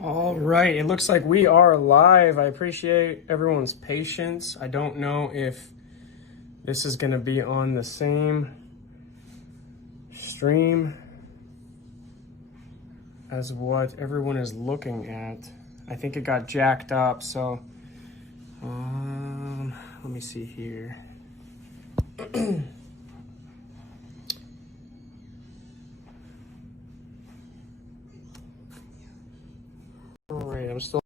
All right, it looks like we are live. I appreciate everyone's patience. I don't know if this is going to be on the same stream as what everyone is looking at. I think it got jacked up, so let me see here. All right, I'm still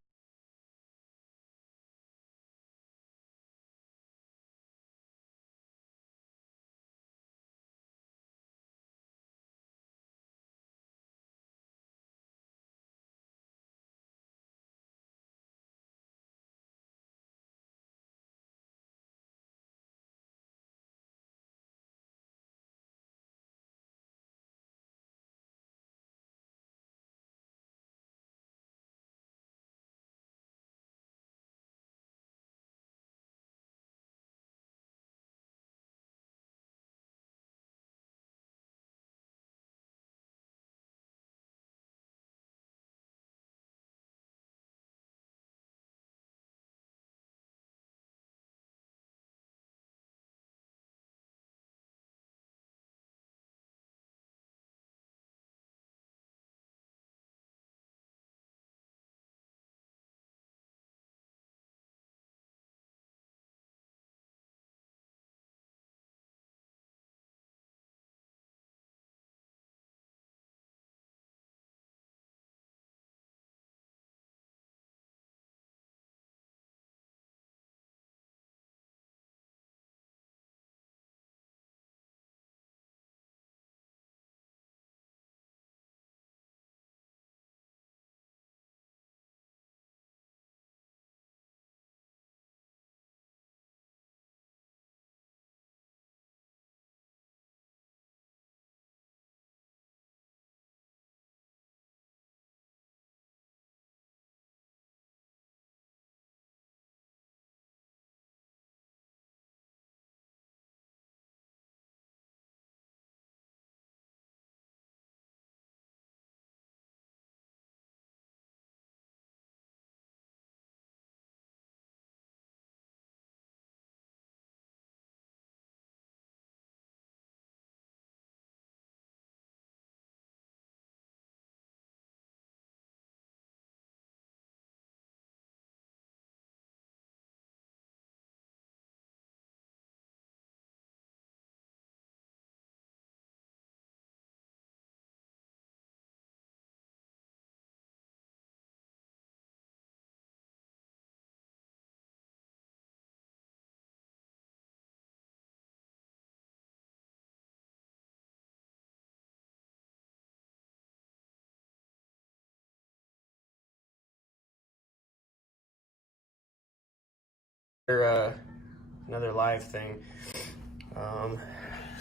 another live thing.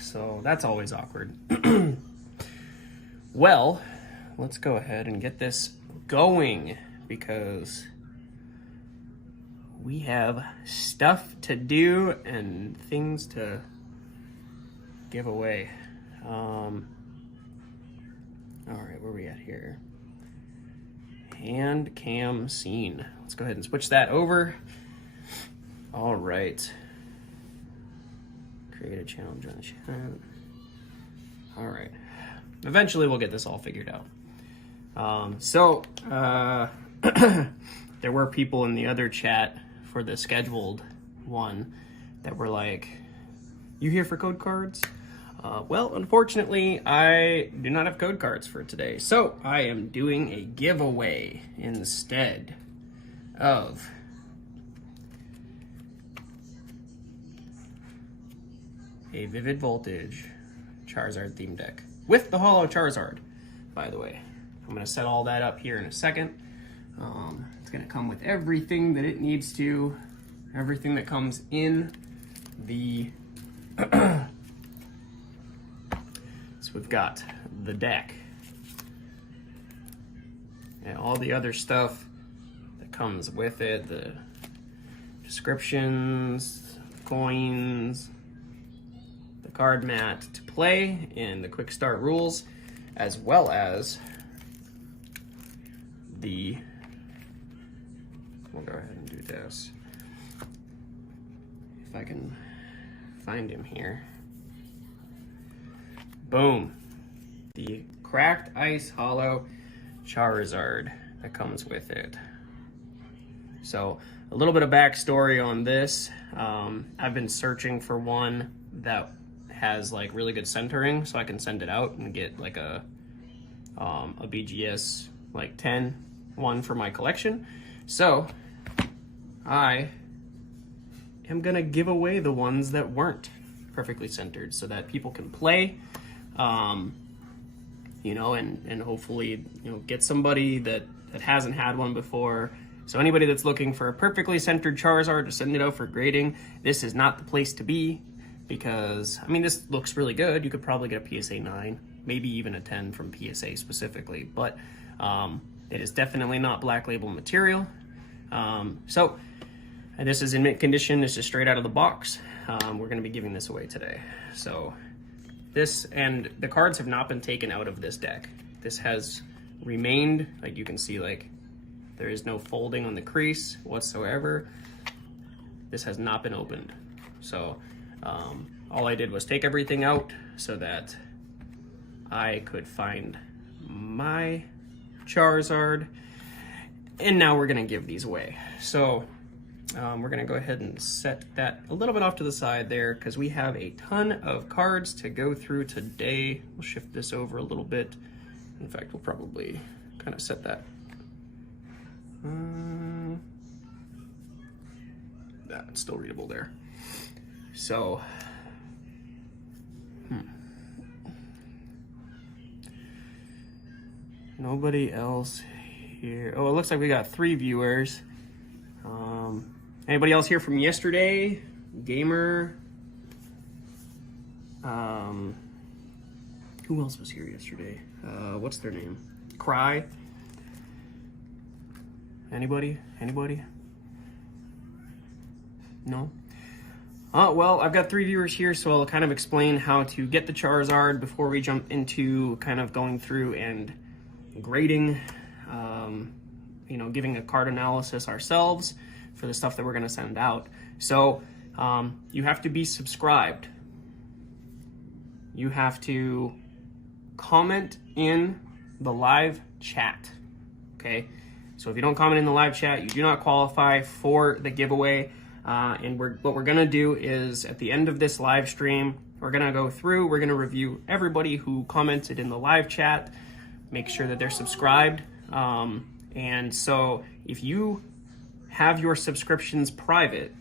So that's always awkward. Well, let's go ahead and get this going because we have stuff to do and things to give away. All right, where are we at here? Hand cam scene. Let's go ahead and switch that over. All right. Create a channel, join the chat. All right. Eventually we'll get this all figured out. There were people in the other chat for the scheduled one that were like, you here for code cards? Well, unfortunately, I do not have code cards for today. So I am doing a giveaway instead of a Vivid Voltage Charizard theme deck with the Holo Charizard, by the way. I'm going to set all that up here in a second. It's going to come with everything that it needs to, everything that comes in the... So we've got the deck and all the other stuff that comes with it, the descriptions, coins, the card mat to play, and the quick start rules, as well as the we'll go ahead and do this. If I can find him here. Boom. The cracked ice hollow Charizard that comes with it. So a little bit of backstory on this. I've been searching for one that has like really good centering, so I can send it out and get like a BGS like 10 one for my collection. So I am gonna give away the ones that weren't perfectly centered so that people can play, you know, and hopefully, you know, get somebody that hasn't had one before. So anybody that's looking for a perfectly centered Charizard to send it out for grading, this is not the place to be, because, I mean, this looks really good. You could probably get a PSA 9, maybe even a 10 from PSA specifically, but it is definitely not black label material. And this is in mint condition. This is straight out of the box. We're going to be giving this away today. So this, and the cards have not been taken out of this deck. This has remained, like you can see, like there is no folding on the crease whatsoever. This has not been opened. So all I did was take everything out so that I could find my Charizard, and now we're gonna give these away. So we're gonna go ahead and set that a little bit off to the side there, because we have a ton of cards to go through today. We'll shift this over a little bit. In fact, we'll probably kind of set that. That's still readable there. So, nobody else here. Oh, it looks like we got 3 viewers. Anybody else here from yesterday? Gamer. Who else was here yesterday? What's their name? Cry. Anybody? Anybody? No? Well, I've got 3 viewers here, so I'll kind of explain how to get the Charizard before we jump into kind of going through and grading, you know, giving a card analysis ourselves for the stuff that we're going to send out. So you have to be subscribed. You have to comment in the live chat, okay? So if you don't comment in the live chat, you do not qualify for the giveaway. And what we're gonna do is, at the end of this live stream, we're gonna go through, we're gonna review everybody who commented in the live chat, make sure that they're subscribed. And so if you have your subscriptions private,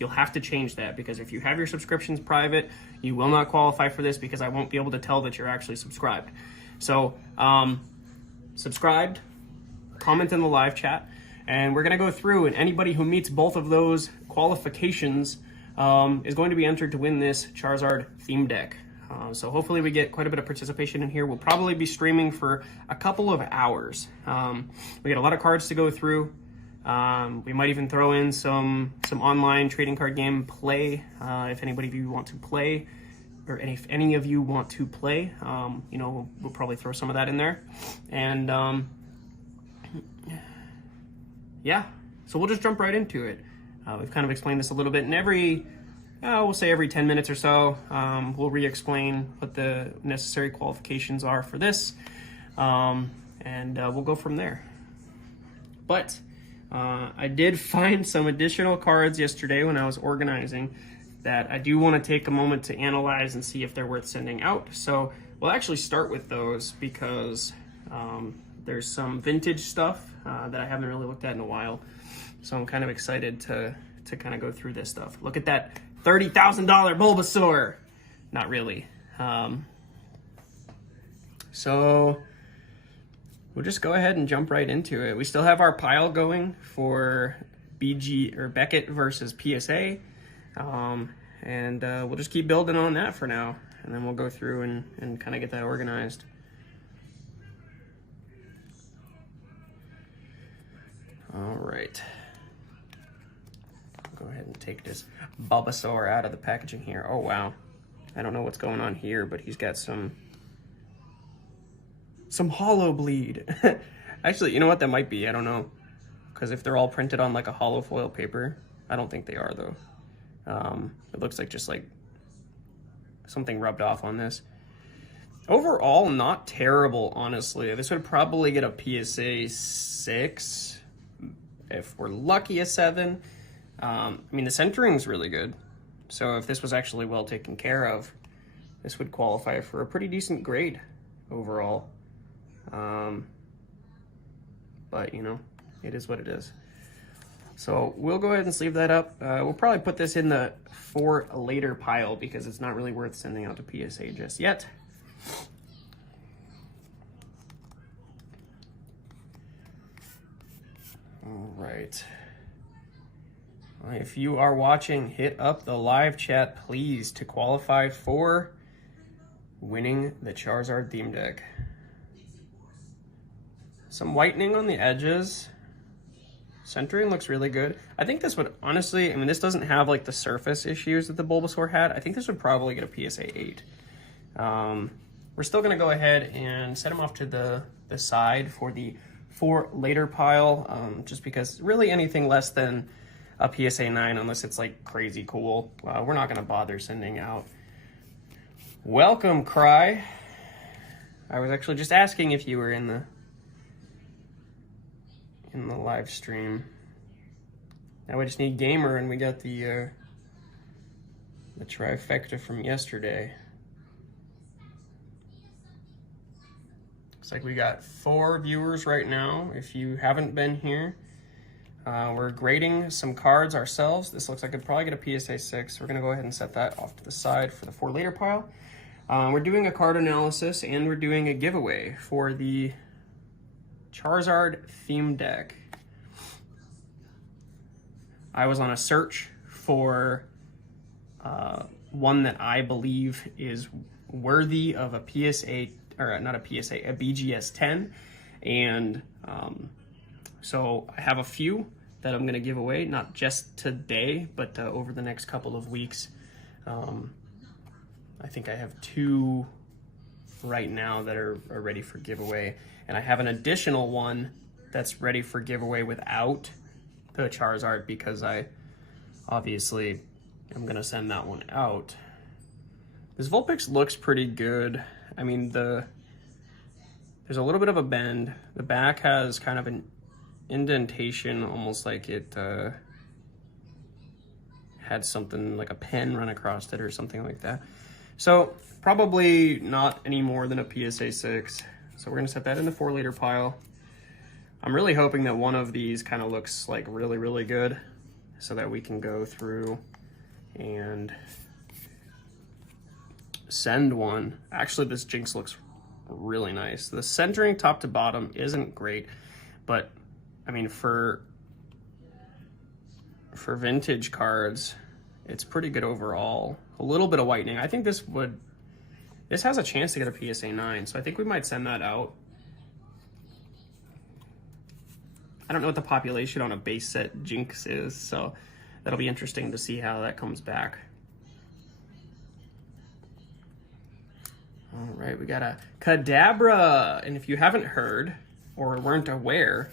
you'll have to change that, because if you have your subscriptions private, you will not qualify for this, because I won't be able to tell that you're actually subscribed. So subscribed, comment in the live chat, and we're going to go through, and anybody who meets both of those qualifications is going to be entered to win this Charizard theme deck. So hopefully we get quite a bit of participation in here. We'll probably be streaming for a couple of hours. We got a lot of cards to go through. We might even throw in some online trading card game play, if anybody of you want to play, or if any of you want to play. You know, we'll probably throw some of that in there. And yeah, so we'll just jump right into it. We've kind of explained this a little bit, and we'll say every 10 minutes or so, we'll re-explain what the necessary qualifications are for this, and we'll go from there. But I did find some additional cards yesterday when I was organizing that I do want to take a moment to analyze and see if they're worth sending out. So we'll actually start with those, because there's some vintage stuff that I haven't really looked at in a while. So I'm kind of excited to kind of go through this stuff. Look at that $30,000 Bulbasaur. Not really. So we'll just go ahead and jump right into it. We still have our pile going for BG or Beckett versus PSA. And we'll just keep building on that for now. And then we'll go through and kind of get that organized. All right. Go ahead and take this Bulbasaur out of the packaging here. Oh, wow. I don't know what's going on here, but he's got some hollow bleed. Actually, you know what that might be? I don't know. because if they're all printed on like a hollow foil paper, I don't think they are though. It looks like just like something rubbed off on this. Overall, not terrible, honestly. This would probably get a PSA 6. If we're lucky, a 7. I mean, the centering's really good. So if this was actually well taken care of, this would qualify for a pretty decent grade overall. But, you know, it is what it is. So we'll go ahead and sleeve that up. We'll probably put this in the for later pile because it's not really worth sending out to PSA just yet. All right. If you are watching, hit up the live chat, please, to qualify for winning the Charizard theme deck. Some whitening on the edges. Centering looks really good. I think this would, honestly, I mean, this doesn't have like the surface issues that the Bulbasaur had. I think this would probably get a PSA 8. We're still going to go ahead and set them off to the side for the for later pile, just because really anything less than a PSA 9, unless it's like crazy cool, we're not going to bother sending out. Welcome, Cry. I was actually just asking if you were in the live stream. Now we just need Gamer, and we got the trifecta from yesterday. Looks like we got 4 viewers right now. If you haven't been here, we're grading some cards ourselves. This looks like it'd probably get a PSA 6. We're gonna go ahead and set that off to the side for the for later pile. We're doing a card analysis, and we're doing a giveaway for the Charizard theme deck. I was on a search for one that I believe is worthy of a PSA, or not a PSA, a BGS 10. And so I have a few that I'm going to give away, not just today, but over the next couple of weeks. I think I have 2 right now that are ready for giveaway. And I have an additional one that's ready for giveaway without the Charizard, because I obviously am going to send that one out. This Vulpix looks pretty good. I mean, there's a little bit of a bend. The back has kind of an indentation, almost like it had something like a pen run across it or something like that. So probably not any more than a PSA 6. So we're gonna set that in the for later pile. I'm really hoping that one of these kind of looks like really, really good, so that we can go through and send one. Actually, this Jinx looks really nice. The centering top to bottom isn't great, but I mean, for vintage cards, it's pretty good overall. A little bit of whitening. I think this has a chance to get a PSA 9, so I think we might send that out. I don't know what the population on a base set Jinx is, so that'll be interesting to see how that comes back. All right, we got a Kadabra, and if you haven't heard or weren't aware,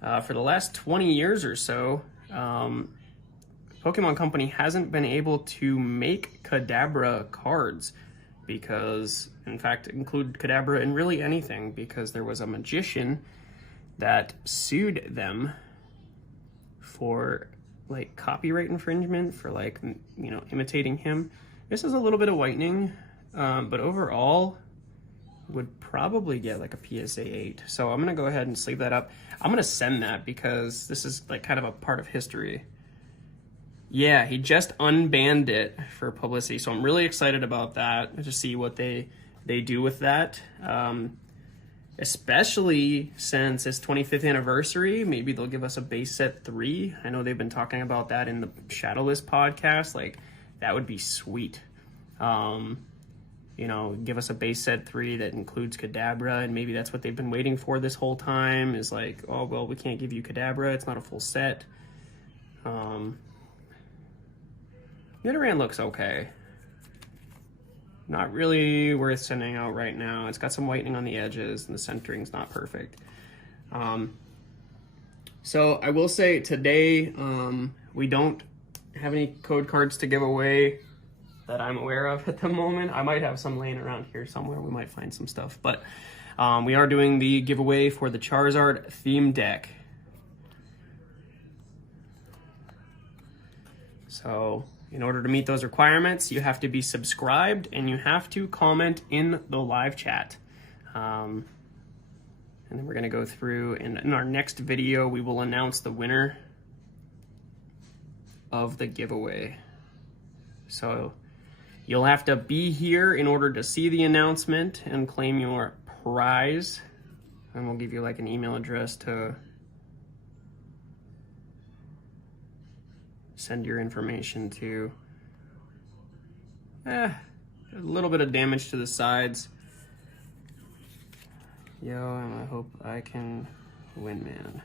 for the last 20 years or so, Pokemon Company hasn't been able to make Kadabra cards because, in fact, include Kadabra in really anything, because there was a magician that sued them for like copyright infringement for like, you know, imitating him. This is a little bit of whitening, but overall would probably get like a PSA 8. So I'm gonna go ahead and sleeve that up. I'm gonna send that because this is like kind of a part of history. Yeah, he just unbanned it for publicity, so I'm really excited about that, to see what they do with that. Especially since it's 25th anniversary, maybe they'll give us a base set 3. I know they've been talking about that in the Shadowless podcast. Like, that would be sweet. You know, give us a base set 3 that includes Kadabra, and maybe that's what they've been waiting for this whole time, is like, oh, well, we can't give you Kadabra, it's not a full set. Nidoran looks okay. Not really worth sending out right now. It's got some whitening on the edges, and the centering's not perfect. So I will say today, we don't have any code cards to give away that I'm aware of at the moment. I might have some laying around here somewhere. We might find some stuff, but we are doing the giveaway for the Charizard theme deck. So in order to meet those requirements, you have to be subscribed and you have to comment in the live chat. And then we're going to go through, and in our next video, we will announce the winner of the giveaway. So you'll have to be here in order to see the announcement and claim your prize. And we'll give you like an email address to send your information to. A little bit of damage to the sides. Yo, and I hope I can win, man.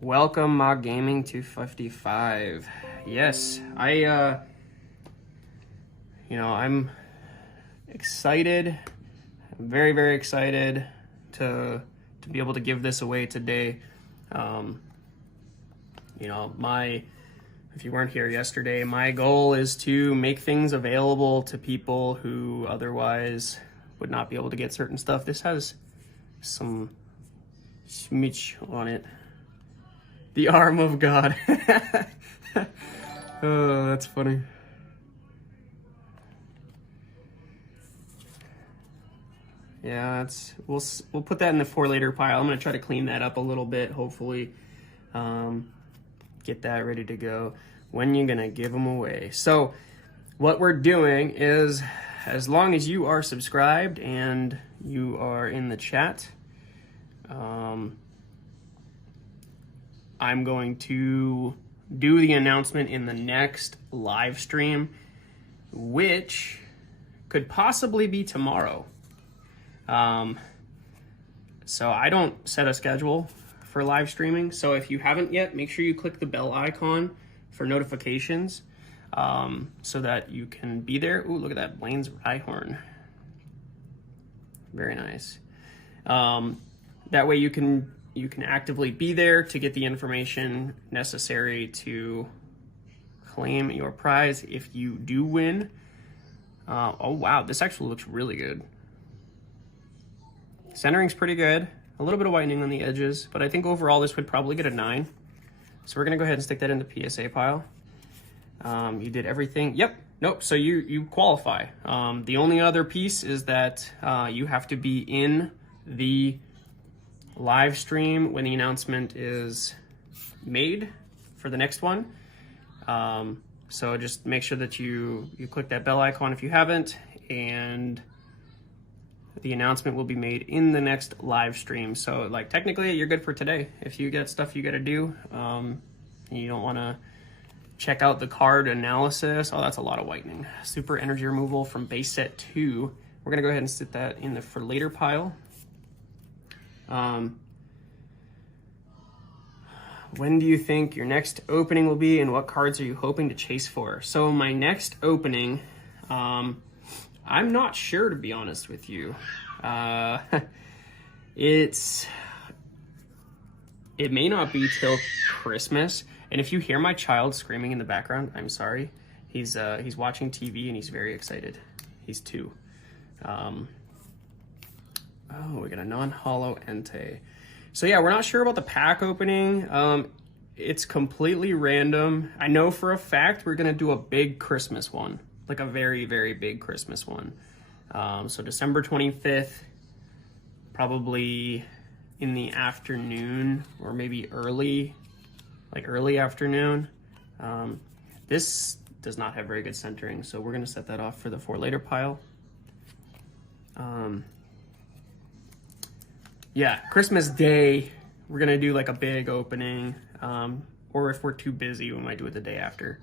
Welcome, Mog Gaming 255. Yes, I'm excited. I'm very, very excited to be able to give this away today. If you weren't here yesterday, my goal is to make things available to people who otherwise would not be able to get certain stuff. This has some smidge on it. The arm of God. Oh, that's funny. Yeah, we'll put that in the for later pile. I'm gonna try to clean that up a little bit, hopefully. Get that ready to go. When you're gonna give them away. So what we're doing is, as long as you are subscribed and you are in the chat, I'm going to do the announcement in the next live stream, which could possibly be tomorrow. So I don't set a schedule for live streaming. So if you haven't yet, make sure you click the bell icon for notifications, so that you can be there. Ooh, look at that, Blaine's Rhyhorn. Very nice. That way you can actively be there to get the information necessary to claim your prize if you do win. Oh wow, this actually looks really good. Centering's pretty good. A little bit of whitening on the edges, but I think overall this would probably get a 9. So we're gonna go ahead and stick that in the PSA pile. You did everything. Yep. Nope. So you qualify. The only other piece is that you have to be in the live stream when the announcement is made for the next one. So just make sure that you click that bell icon if you haven't, and the announcement will be made in the next live stream. So like technically you're good for today. If you got stuff you got to do, you don't want to check out the card analysis. Oh, that's a lot of whitening. Super energy removal from base set 2. We're gonna go ahead and sit that in the for later pile. When do you think your next opening will be, and what cards are you hoping to chase for? So my next opening, I'm not sure, to be honest with you. It may not be till Christmas. And if you hear my child screaming in the background, I'm sorry. He's watching TV and he's very excited. He's 2. Oh, we got a non-hollow Entei. So yeah, we're not sure about the pack opening. It's completely random. I know for a fact we're gonna do a big Christmas one, like a very, very big Christmas one. So December 25th, probably in the afternoon or maybe early afternoon. This does not have very good centering, so we're gonna set that off for the for later pile. Yeah, Christmas Day, we're gonna do like a big opening, or if we're too busy, we might do it the day after.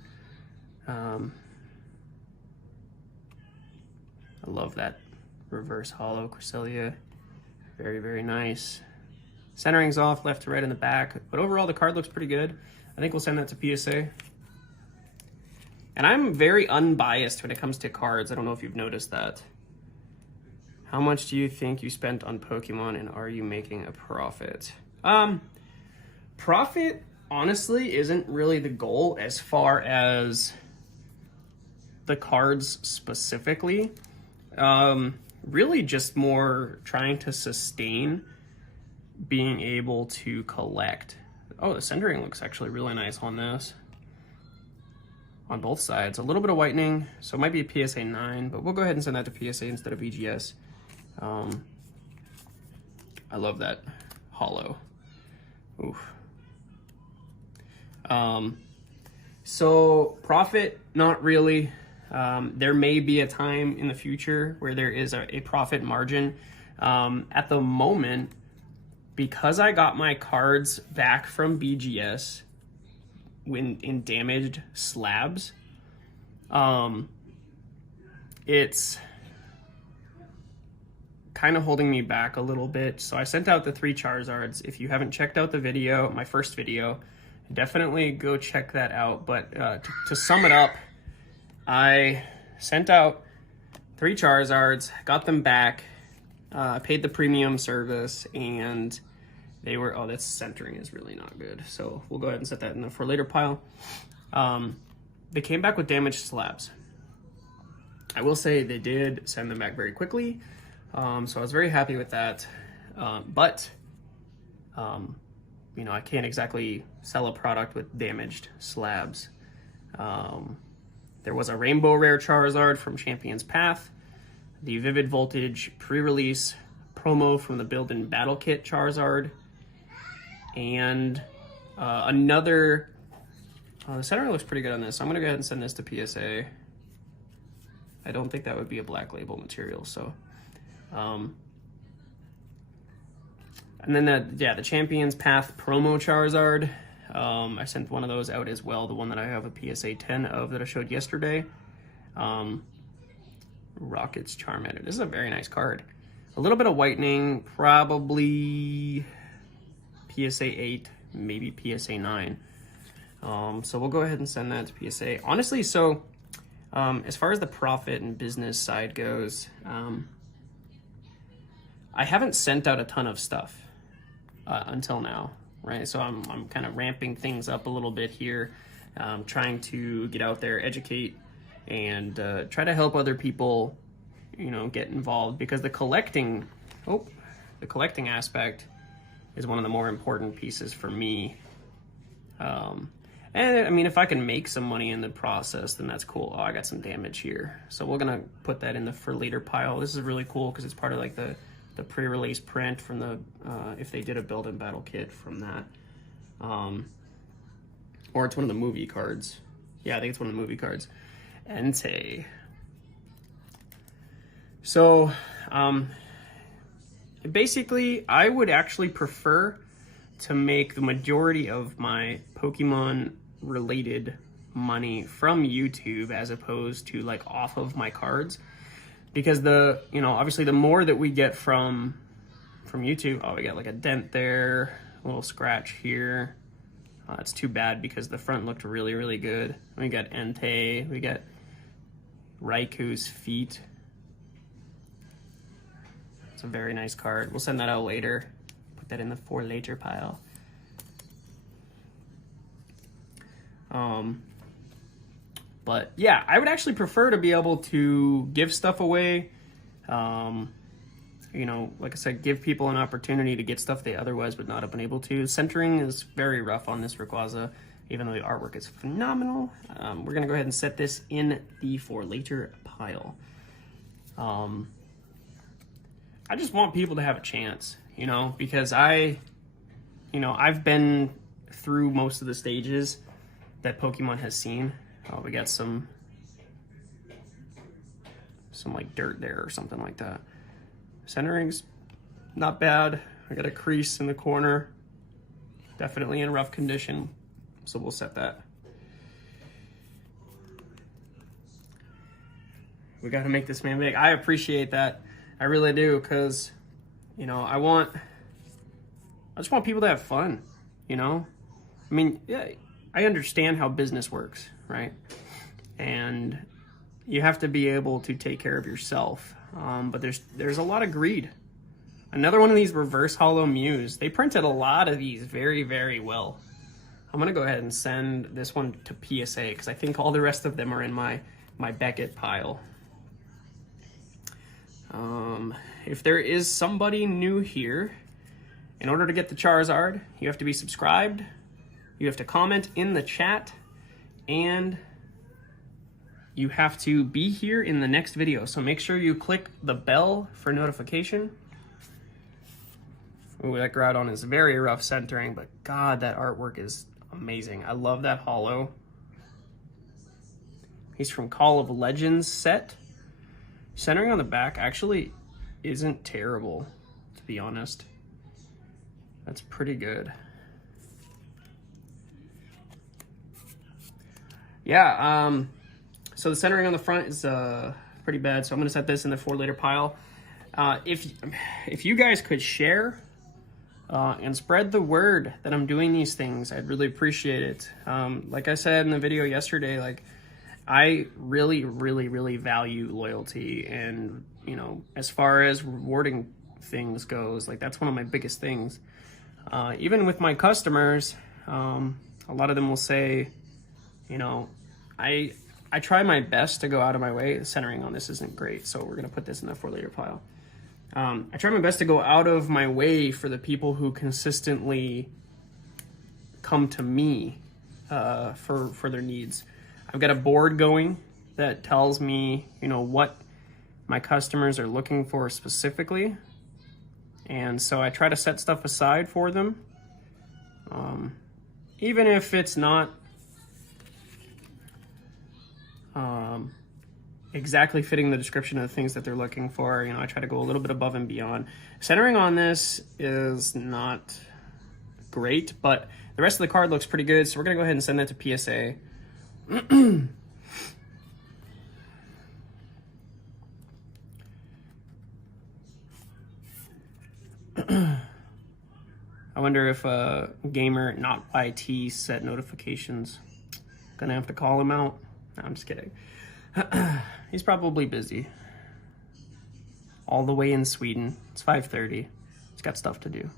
I love that reverse hollow Cresselia. Very, very nice. Centering's off left to right in the back, but overall the card looks pretty good. I think we'll send that to PSA. And I'm very unbiased when it comes to cards. I don't know if you've noticed that. How much do you think you spent on Pokemon, and are you making a profit? Profit, honestly, isn't really the goal as far as the cards specifically. Really just more trying to sustain being able to collect. Oh, the centering looks actually really nice on this. On both sides. A little bit of whitening, so it might be a PSA 9, but we'll go ahead and send that to PSA instead of VGS. I love that hollow. Oof. So profit, not really. There may be a time in the future where there is a profit margin. At the moment, because I got my cards back from BGS in damaged slabs, it's kind of holding me back a little bit. So I sent out the 3 Charizards. If you haven't checked out the video, my first video, definitely go check that out. But to sum it up, I sent out 3 Charizards, got them back, paid the premium service, and they were, oh, that centering is really not good. So we'll go ahead and set that in the for later pile. They came back with damaged slabs. I will say they did send them back very quickly. So I was very happy with that. But you know, I can't exactly sell a product with damaged slabs. There was a Rainbow Rare Charizard from Champion's Path, the Vivid Voltage pre-release promo from the Build and Battle Kit Charizard, and another, the center looks pretty good on this, so I'm going to go ahead and send this to PSA. I don't think that would be a black label material, so. And then the Champion's Path promo Charizard. I sent one of those out as well, the one that I have a PSA 10 of that I showed yesterday. Rocket's Charmander. This is a very nice card. A little bit of whitening, probably PSA 8, maybe PSA 9. So we'll go ahead and send that to PSA. Honestly, so as far as the profit and business side goes, I haven't sent out a ton of stuff until now, right? So I'm kind of ramping things up a little bit here, trying to get out there, educate, and try to help other people, you know, get involved, because the collecting aspect is one of the more important pieces for me. And I mean, if I can make some money in the process, then that's cool. Oh, I got some damage here. So we're gonna put that in the for later pile. This is really cool because it's part of like the pre-release print from the, if they did a build and battle kit from that. Or it's one of the movie cards. Yeah, I think it's one of the movie cards. Entei. So, basically, I would actually prefer to make the majority of my Pokemon related money from YouTube as opposed to like off of my cards, because obviously the more that we get from YouTube, oh, we got like a dent there, a little scratch here. It's too bad because the front looked really, really good. We got Entei, we got Raiku's feet. It's a very nice card. We'll send that out later. Put that in the for later pile. But yeah, I would actually prefer to be able to give stuff away. Like I said, give people an opportunity to get stuff they otherwise would not have been able to. Centering is very rough on this Rayquaza, even though the artwork is phenomenal. We're gonna go ahead and set this in the for later pile. I just want people to have a chance, because I've been through most of the stages that Pokemon has seen. Oh, we got some like dirt there or something like that. Centering's not bad. I got a crease in the corner. Definitely in rough condition, so we'll set that. We got to make this man big. I appreciate that. I really do, because, I just want people to have fun, I mean, yeah, I understand how business works, right? And you have to be able to take care of yourself. But there's a lot of greed Another one of these reverse hollow Mews. They printed a lot of these very, very well. I'm gonna go ahead and send this one to PSA because I think all the rest of them are in my Beckett pile. If there is somebody new here, in order to get the Charizard, you have to be subscribed, you have to comment in the chat, and you have to be here in the next video. So make sure you click the bell for notification. Ooh, that Groudon is very rough centering, but God, that artwork is amazing. I love that hollow. He's from Call of Legends set. Centering on the back actually isn't terrible, to be honest. That's pretty good. Yeah, so the centering on the front is pretty bad, so I'm gonna set this in the 4-liter pile. If you guys could share and spread the word that I'm doing these things, I'd really appreciate it. Like I said in the video yesterday, like I really, really, really value loyalty, and you know, as far as rewarding things goes, like that's one of my biggest things. Even with my customers, a lot of them will say, you know, I try my best to go out of my way. The centering on this isn't great, so we're gonna put this in the 4-liter pile. I try my best to go out of my way for the people who consistently come to me for their needs. I've got a board going that tells me, you know, what my customers are looking for specifically. And so I try to set stuff aside for them. Even if it's not exactly fitting the description of the things that they're looking for, you know, I try to go a little bit above and beyond. Centering on this is not great, but the rest of the card looks pretty good, so we're gonna go ahead and send that to PSA. I wonder if gamer not IT set notifications. Gonna have to call him out. No, I'm just kidding. He's probably busy. All the way in Sweden. It's 5:30. He's got stuff to do.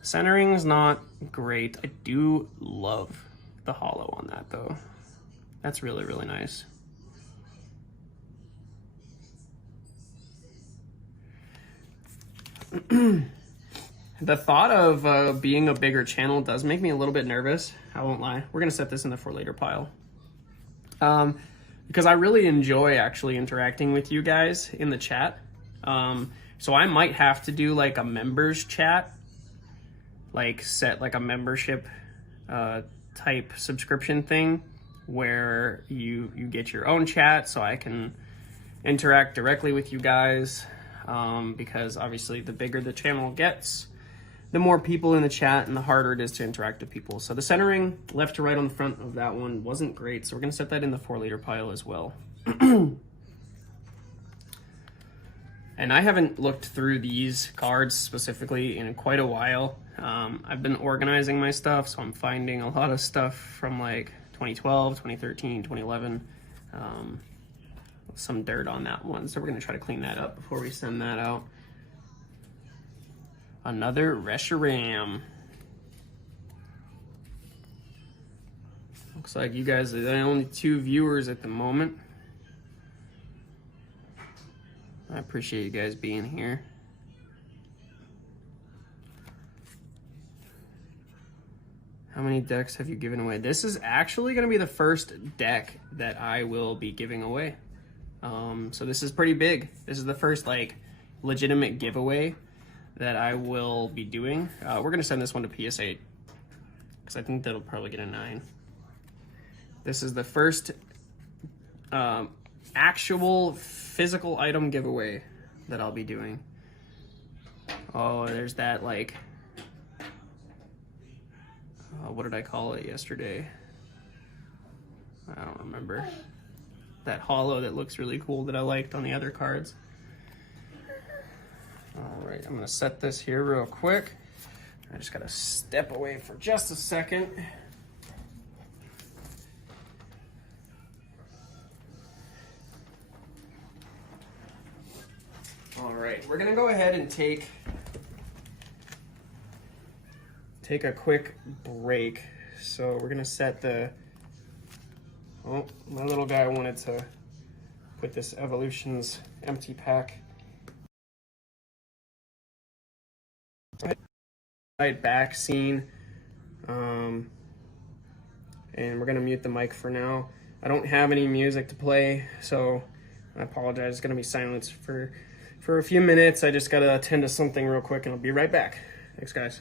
Centering's not great. I do love the hollow on that though. That's really, really nice. The thought of being a bigger channel does make me a little bit nervous. I won't lie. We're gonna set this in the 4-liter pile. Because I really enjoy actually interacting with you guys in the chat. So I might have to do like a members chat, like set like a membership type subscription thing where you get your own chat so I can interact directly with you guys. Because obviously the bigger the channel gets, the more people in the chat and the harder it is to interact with people. So the centering left to right on the front of that one wasn't great, so we're gonna set that in the 4-liter pile as well. And I haven't looked through these cards specifically in quite a while. I've been organizing my stuff, so I'm finding a lot of stuff from like 2012, 2013, 2011. Some dirt on that one, so we're gonna try to clean that up before we send that out. Another Reshiram. Looks like you guys are the only 2 viewers at the moment. I appreciate you guys being here. How many decks have you given away? This is actually gonna be the first deck that I will be giving away. So this is pretty big. This is the first like legitimate giveaway that I will be doing. We're gonna send this one to PSA because I think that'll probably get a 9. This is the first actual physical item giveaway that I'll be doing. Oh, there's that like, what did I call it yesterday? I don't remember. That hollow that looks really cool that I liked on the other cards. All right, I'm gonna set this here real quick. I just gotta step away for just a second. All right. right, we're gonna go ahead and take a quick break. So we're gonna set the, oh, my little guy wanted to put this Evolutions empty pack right back scene. And we're gonna mute the mic for now. I don't have any music to play, so I apologize. It's gonna be silence for a few minutes. I just gotta attend to something real quick and I'll be right back. Thanks, guys.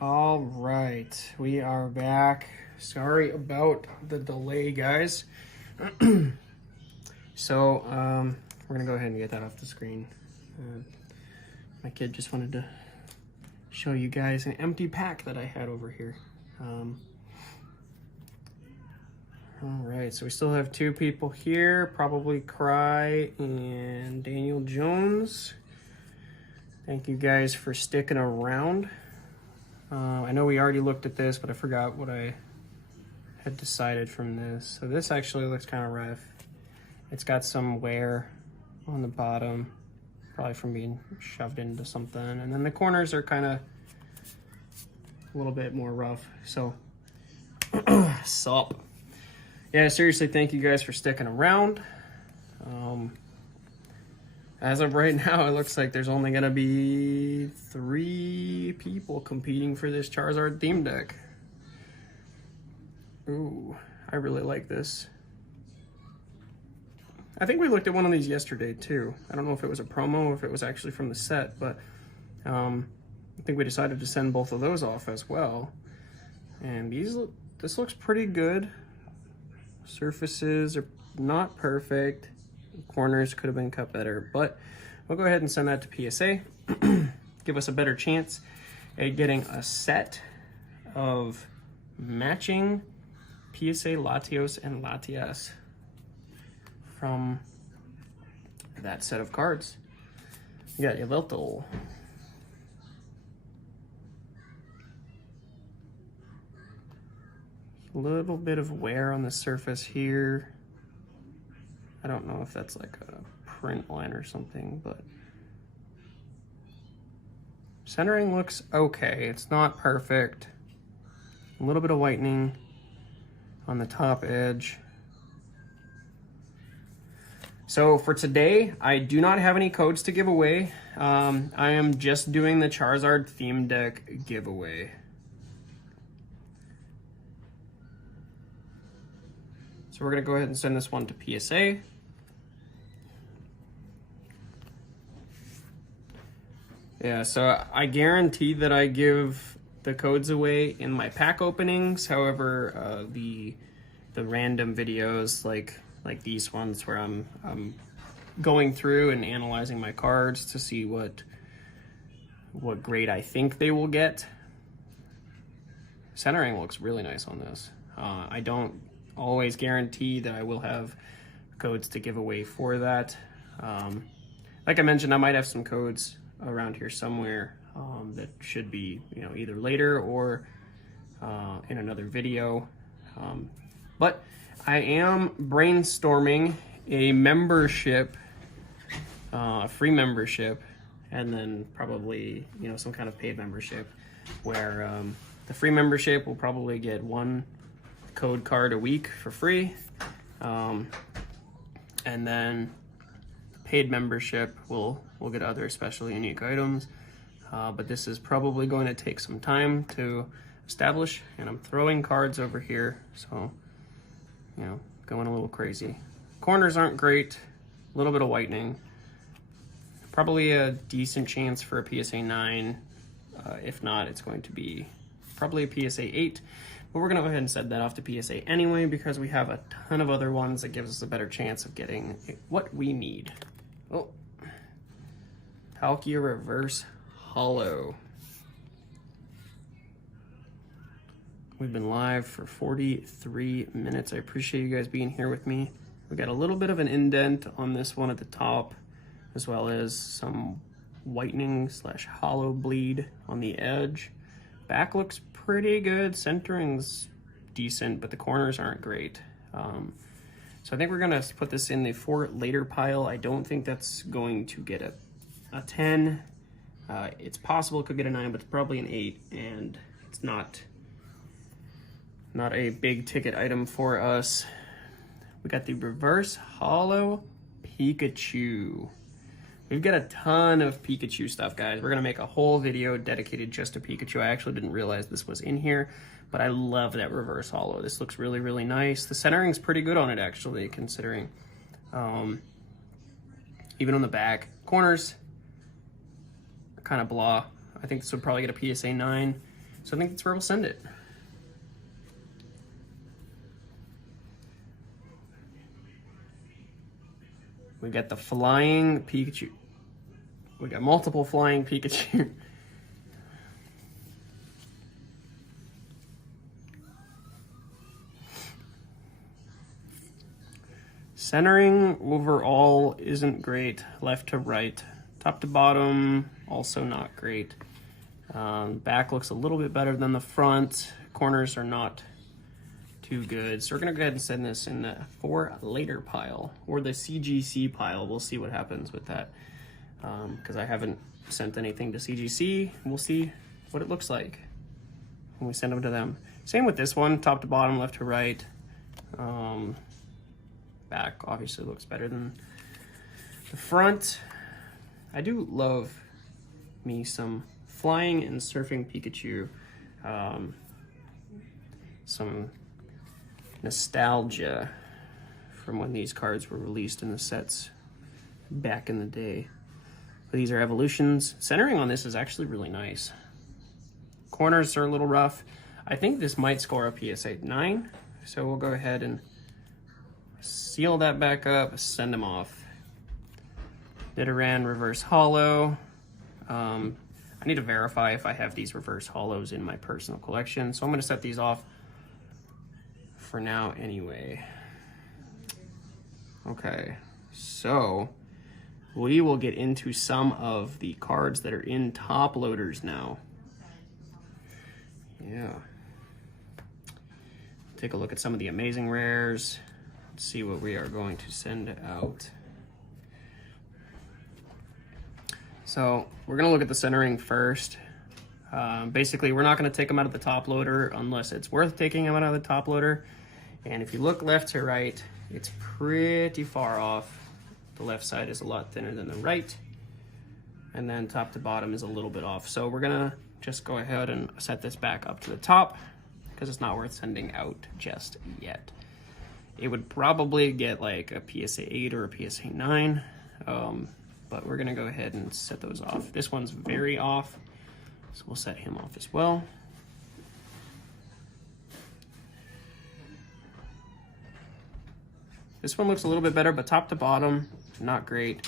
All right, we are back. Sorry about the delay, guys. So, we're gonna go ahead and get that off the screen. My kid just wanted to show you guys an empty pack that I had over here. All right, so we still have two people here, probably Cry and Daniel Jones. Thank you guys for sticking around. I know we already looked at this, but I forgot what I had decided from this. So this actually looks kind of rough. It's got some wear on the bottom, probably from being shoved into something. And then the corners are kind of a little bit more rough. So, sup. Yeah, seriously, thank you guys for sticking around. As of right now, it looks like there's only going to be 3 people competing for this Charizard theme deck. Ooh, I really like this. I think we looked at one of these yesterday too. I don't know if it was a promo or if it was actually from the set, but I think we decided to send both of those off as well. And this looks pretty good. Surfaces are not perfect. Corners could have been cut better, but we'll go ahead and send that to PSA. Give us a better chance at getting a set of matching PSA Latios and Latias from that set of cards. You got Yveltal, a little bit of wear on the surface here. I don't know if that's like a print line or something, but centering looks okay. It's not perfect. A little bit of whitening on the top edge. So for today, I do not have any codes to give away. I am just doing the Charizard theme deck giveaway. So we're gonna go ahead and send this one to PSA. Yeah, so I guarantee that I give the codes away in my pack openings. However, the random videos like these ones where I'm going through and analyzing my cards to see what grade I think they will get. Centering looks really nice on this. I don't always guarantee that I will have codes to give away for that. Like I mentioned, I might have some codes around here somewhere that should be, either later or in another video. But I am brainstorming a membership, free membership, and then probably, some kind of paid membership where the free membership will probably get 1 code card a week for free. And then paid membership will get other special unique items. But this is probably going to take some time to establish, and I'm throwing cards over here, so going a little crazy. Corners aren't great, a little bit of whitening, probably a decent chance for a PSA 9. If not, it's going to be probably a PSA 8. But we're gonna go ahead and send that off to PSA anyway, because we have a ton of other ones that gives us a better chance of getting what we need. Oh, Palkia Reverse Hollow. We've been live for 43 minutes. I appreciate you guys being here with me. We got a little bit of an indent on this one at the top, as well as some whitening / hollow bleed on the edge. Back looks pretty good. Centering's decent, but the corners aren't great. So I think we're gonna put this in the for later pile. I don't think that's going to get a 10. It's possible it could get a 9, but it's probably an 8, and it's not a big ticket item for us. We got the Reverse Hollow Pikachu. We've got a ton of Pikachu stuff, guys. We're gonna make a whole video dedicated just to Pikachu. I actually didn't realize this was in here, but I love that Reverse Hollow. This looks really, really nice. The centering's pretty good on it, actually, considering. Even on the back. Corners, kind of blah. I think this would probably get a PSA 9. So I think that's where we'll send it. We got the flying Pikachu. We got multiple flying Pikachu. Centering overall isn't great. Left to right. Top to bottom, also not great. Back looks a little bit better than the front. Corners are not too good. So we're gonna go ahead and send this in the for later pile, or the CGC pile. We'll see what happens with that. Because I haven't sent anything to CGC. We'll see what it looks like when we send them to them. Same with this one, top to bottom, left to right. Back obviously looks better than the front. I do love me some flying and surfing Pikachu. Some nostalgia from when these cards were released in the sets back in the day. But these are evolutions. Centering on this is actually really nice. Corners are a little rough. I think this might score a PSA 9, so we'll go ahead and seal that back up, send them off. Nidoran reverse holo. I need to verify if I have these reverse holos in my personal collection, so I'm going to set these off for now anyway. Okay, so we will get into some of the cards that are in top loaders now. Yeah. Take a look at some of the amazing rares. Let's see what we are going to send out. So we're gonna look at the centering first. Basically, we're not gonna take them out of the top loader unless it's worth taking them out of the top loader. And if you look left to right, it's pretty far off. The left side is a lot thinner than the right. And then top to bottom is a little bit off. So we're gonna just go ahead and set this back up to the top because it's not worth sending out just yet. It would probably get like a PSA 8 or a PSA 9, but we're gonna go ahead and set those off. This one's very off, so we'll set him off as well. This one looks a little bit better, but top to bottom, not great.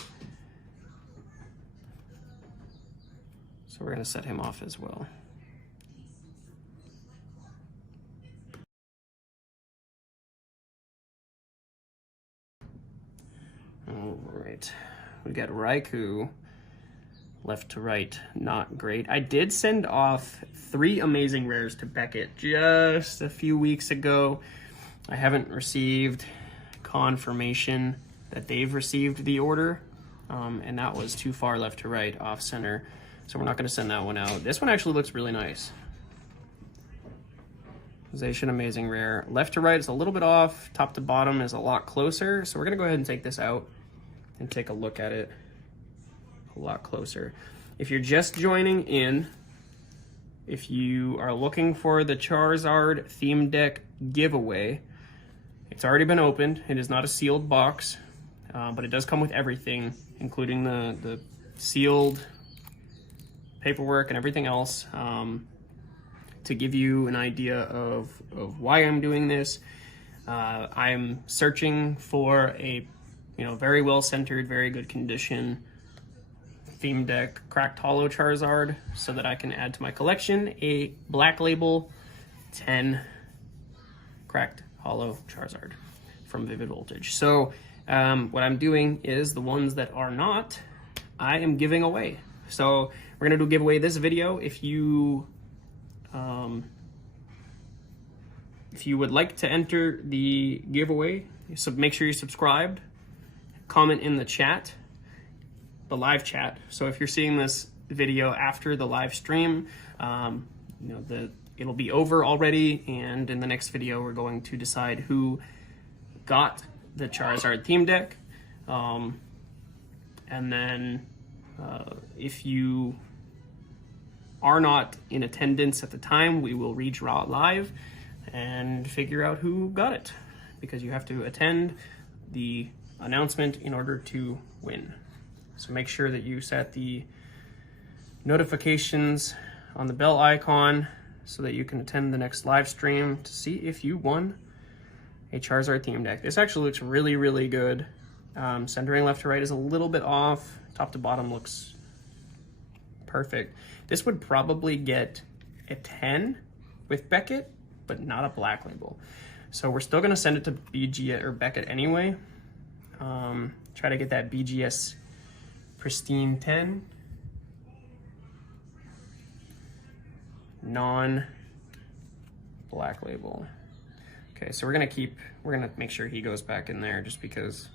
So we're gonna set him off as well. All right, we got Raikou, left to right, not great. I did send off 3 amazing rares to Beckett just a few weeks ago. I haven't received confirmation that they've received the order, and that was too far left to right, off center. So we're not gonna send that one out. This one actually looks really nice. Zation amazing rare. Left to right is a little bit off, top to bottom is a lot closer. So we're gonna go ahead and take this out and take a look at it a lot closer. If you're just joining in, if you are looking for the Charizard theme deck giveaway, it's already been opened. It is not a sealed box, but it does come with everything, including the sealed paperwork and everything else. To give you an idea of why I'm doing this, I'm searching for a very well-centered, very good condition theme deck cracked holo Charizard so that I can add to my collection a Black Label 10 cracked holo Charizard from Vivid Voltage. So what I'm doing is the ones that are not, I am giving away. So we're gonna do a giveaway this video. If you would like to enter the giveaway, so make sure you're subscribed, comment in the chat, the live chat. So if you're seeing this video after the live stream, it'll be over already, and in the next video we're going to decide who got the Charizard theme deck. And then if you are not in attendance at the time, we will redraw it live and figure out who got it, because you have to attend the announcement in order to win. So make sure that you set the notifications on the bell icon so that you can attend the next live stream to see if you won a Charizard theme deck. This actually looks really, really good. Centering left to right is a little bit off. Top to bottom looks perfect. This would probably get a 10 with Beckett, but not a black label. So we're still gonna send it to BGS or Beckett anyway. Try to get that BGS pristine 10. Non-black label. Okay, so we're gonna make sure he goes back in there just because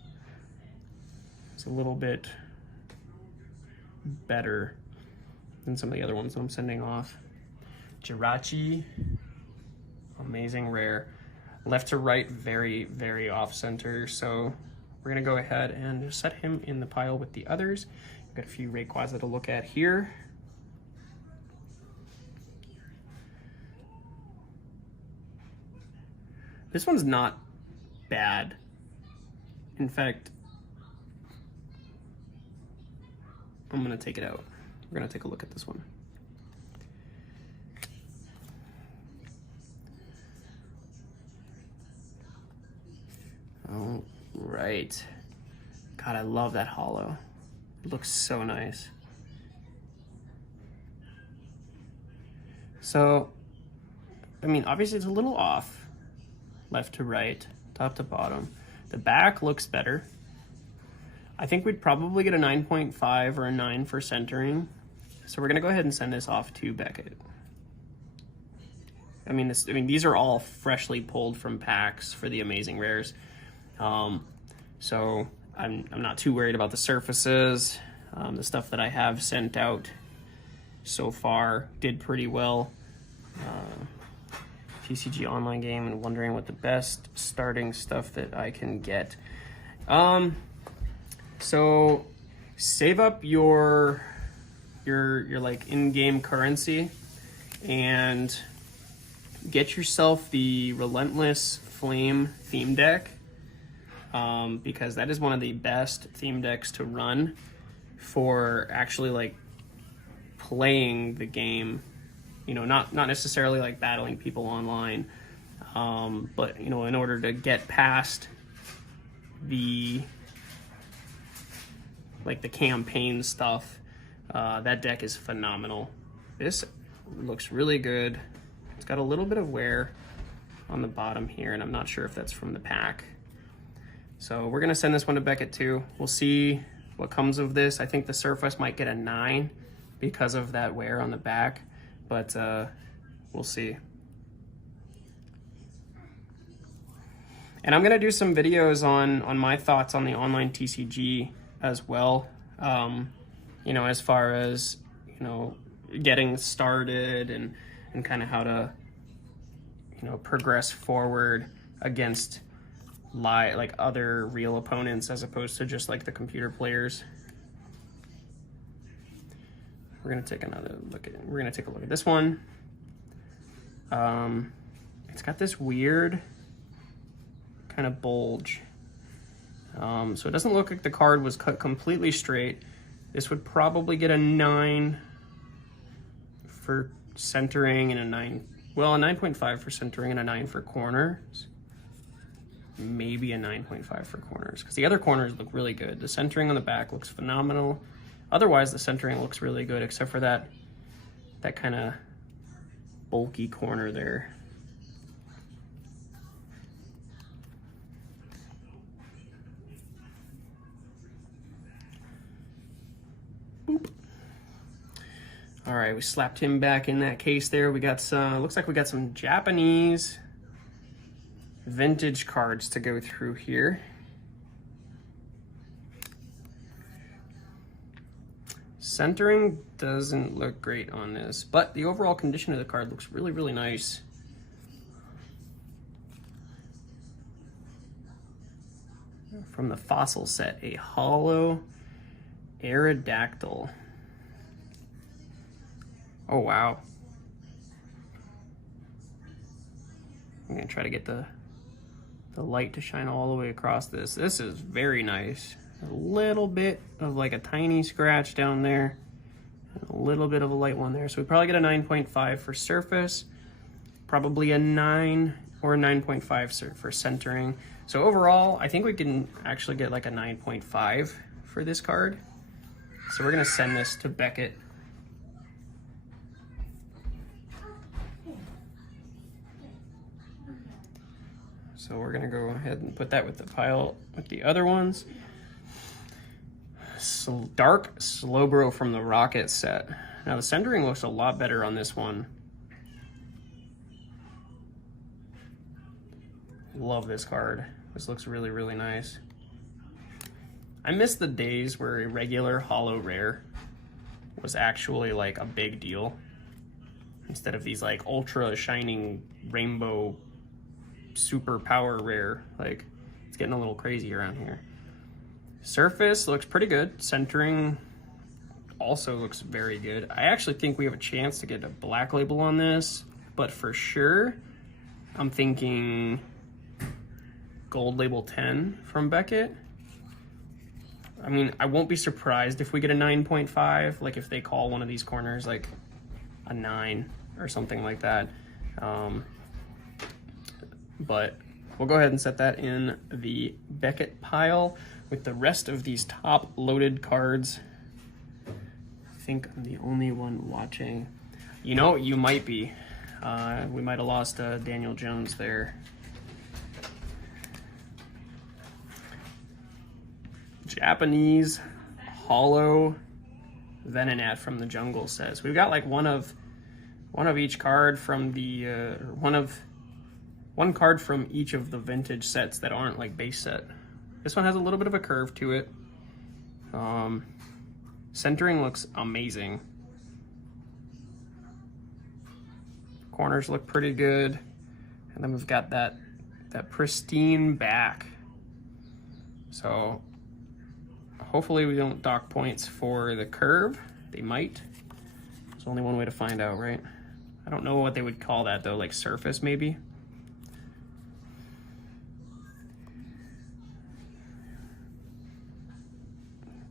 it's a little bit better than some of the other ones that I'm sending off. Jirachi, amazing rare. Left to right, very, very off center. So we're gonna go ahead and set him in the pile with the others. We've got a few Rayquazas to look at here. This one's not bad. In fact, I'm gonna take it out. We're gonna take a look at this one. Oh, right. God, I love that holo. It looks so nice. So, I mean, obviously it's a little off. Left to right, top to bottom. The back looks better. I think we'd probably get a 9.5 or a 9 for centering. So we're gonna go ahead and send this off to Beckett. I mean, these are all freshly pulled from packs for the amazing rares. So I'm not too worried about the surfaces. The stuff that I have sent out so far did pretty well. TCG online game and wondering what the best starting stuff that I can get. So save up your like in-game currency and get yourself the Relentless Flame theme deck, because that is one of the best theme decks to run for actually like playing the game. You know, not necessarily like battling people online, but you know, in order to get past the campaign stuff, that deck is phenomenal. This looks really good. It's got a little bit of wear on the bottom here, and I'm not sure if that's from the pack. So we're gonna send this one to Beckett too. We'll see what comes of this. I think the surface might get a 9 because of that wear on the back. But we'll see. And I'm gonna do some videos on my thoughts on the online TCG as well. You know, as far as, you know, getting started and kind of how to, you know, progress forward against like other real opponents as opposed to just like the computer players. We're gonna take another look at it. We're gonna take a look at this one. It's got this weird kind of bulge. So it doesn't look like the card was cut completely straight. This would probably get a 9 for centering and a 9. Well, a 9.5 for centering and a 9 for corners. Maybe a 9.5 for corners, because the other corners look really good. The centering on the back looks phenomenal. Otherwise, the centering looks really good, except for that kind of bulky corner there. Boop. All right, we slapped him back in that case there. We got some, looks like we got some Japanese vintage cards to go through here. Centering doesn't look great on this, but the overall condition of the card looks really, really nice. From the fossil set, a hollow Aerodactyl. Oh, wow. I'm gonna try to get the light to shine all the way across this. This is very nice. A little bit of like a tiny scratch down there, and a little bit of a light one there. So we probably get a 9.5 for surface. probably a 9 or a 9.5 for centering. So overall, I think we can actually get like a 9.5 for this card. So we're gonna send this to Beckett. So we're gonna go ahead and put that with the pile with the other ones. So Dark Slowbro from the Rocket set. Now the centering looks a lot better on this one. Love this card. This looks really, really nice. I miss the days where a regular holo rare was actually like a big deal, instead of these like ultra shining rainbow super power rare. Like, it's getting a little crazy around here. Surface looks pretty good. Centering also looks very good. I actually think we have a chance to get a black label on this, but for sure I'm thinking gold label 10 from Beckett. I mean, I won't be surprised if we get a 9.5, like if they call one of these corners like a 9 or something like that. But we'll go ahead and set that in the Beckett pile with the rest of these top loaded cards. I think I'm the only one watching. You know, you might be. We might have lost Daniel Jones there. Japanese holo Venonat from the Jungle says. We've got like one of each card from the one card from each of the vintage sets that aren't like base set. This one has a little bit of a curve to it. Centering looks amazing. Corners look pretty good. And then we've got that pristine back. So hopefully we don't dock points for the curve. They might. There's only one way to find out, right? I don't know what they would call that though, like surface maybe.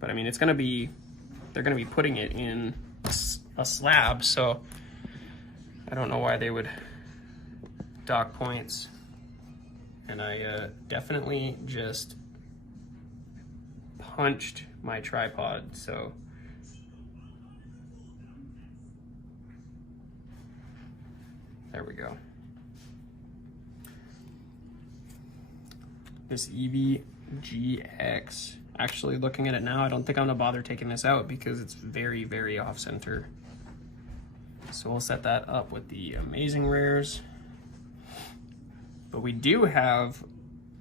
But I mean, it's gonna be, they're gonna be putting it in a slab, so I don't know why they would dock points. And I definitely just punched my tripod, so there we go. This Eevee GX, actually looking at it now, I don't think I'm gonna bother taking this out because it's very, very off center. So we'll set that up with the amazing rares. But we do have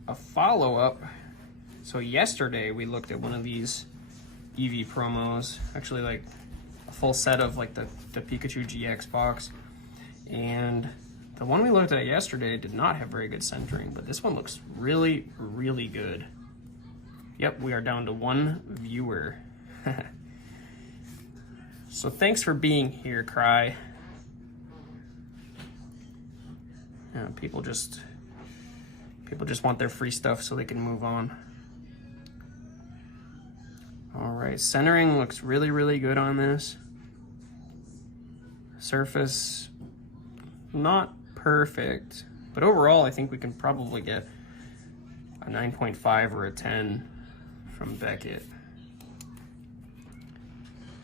a follow-up. So yesterday we looked at one of these Eevee promos, actually like a full set of like the Pikachu GX box. And the one we looked at yesterday did not have very good centering, but this one looks really, really good. Yep, we are down to one viewer. So thanks for being here, Cry. Yeah, people just want their free stuff so they can move on. All right, centering looks really, really good on this. Surface, not perfect, but overall I think we can probably get a 9.5 or a 10 from Beckett.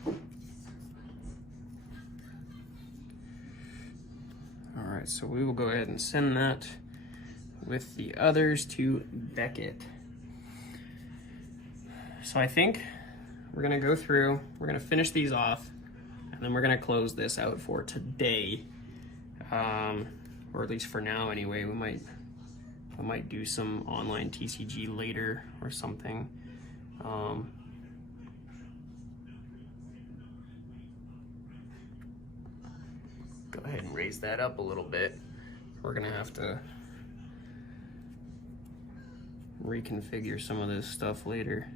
All right, so we will go ahead and send that with the others to Beckett. So I think we're gonna go through, we're gonna finish these off, and then we're gonna close this out for today. Or at least for now anyway. We might do some online TCG later or something. Go ahead and raise that up a little bit. We're gonna have to reconfigure some of this stuff later.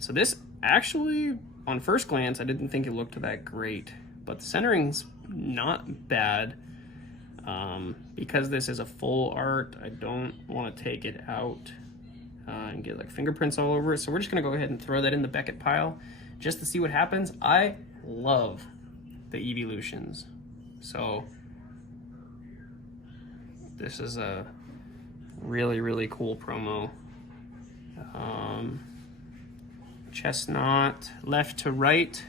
So this actually, on first glance, I didn't think it looked that great, but the centering's not bad. Because this is a full art, I don't want to take it out and get like fingerprints all over it. So we're just gonna go ahead and throw that in the Beckett pile just to see what happens. I love the Evolutions. So This is a really, really cool promo. Chestnut, left to right.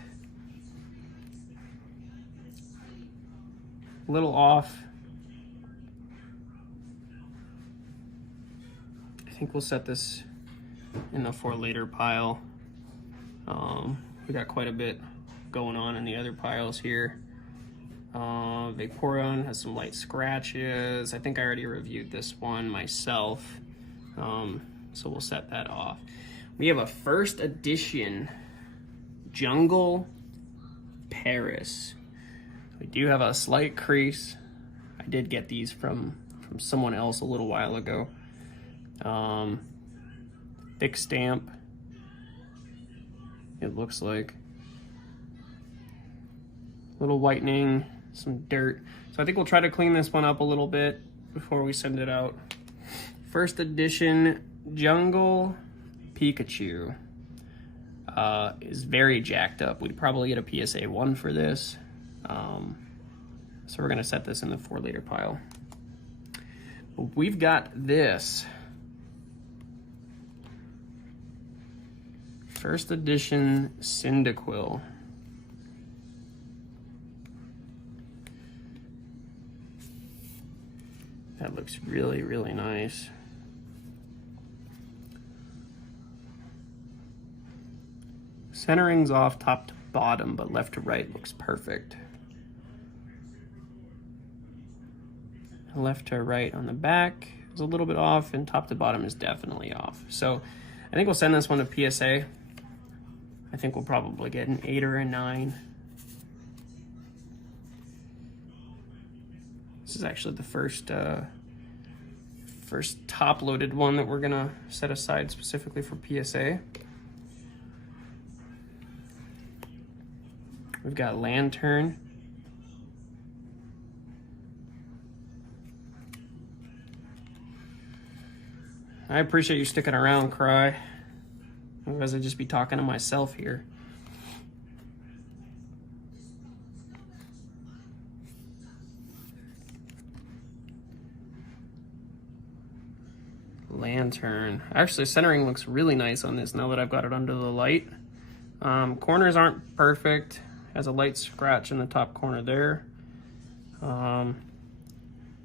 A little off. I think we'll set this in the for later pile. We got quite a bit going on in the other piles here. Vaporeon has some light scratches. I think I already reviewed this one myself. So we'll set that off. We have a first edition Jungle Paris. We do have a slight crease. I did get these from someone else a little while ago. Thick stamp. It looks like. Little whitening, some dirt. So I think we'll try to clean this one up a little bit before we send it out. First edition Jungle Pikachu is very jacked up. We'd probably get a PSA 1 for this. So we're gonna set this in the 4 liter pile. But we've got this first edition Cyndaquil. That looks really, really nice. Centering's off top to bottom, but left to right looks perfect. Left to right on the back is a little bit off, and top to bottom is definitely off. So I think we'll send this one to PSA. I think we'll probably get an 8 or a 9. This is actually the first top-loaded one that we're gonna set aside specifically for PSA. We've got Lantern. I appreciate you sticking around, Cry. Otherwise I'd just be talking to myself here. Lantern. Actually, centering looks really nice on this now that I've got it under the light. Corners aren't perfect. Has a light scratch in the top corner there.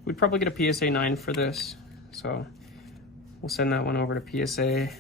We'd probably get a PSA 9 for this, so we'll send that one over to PSA.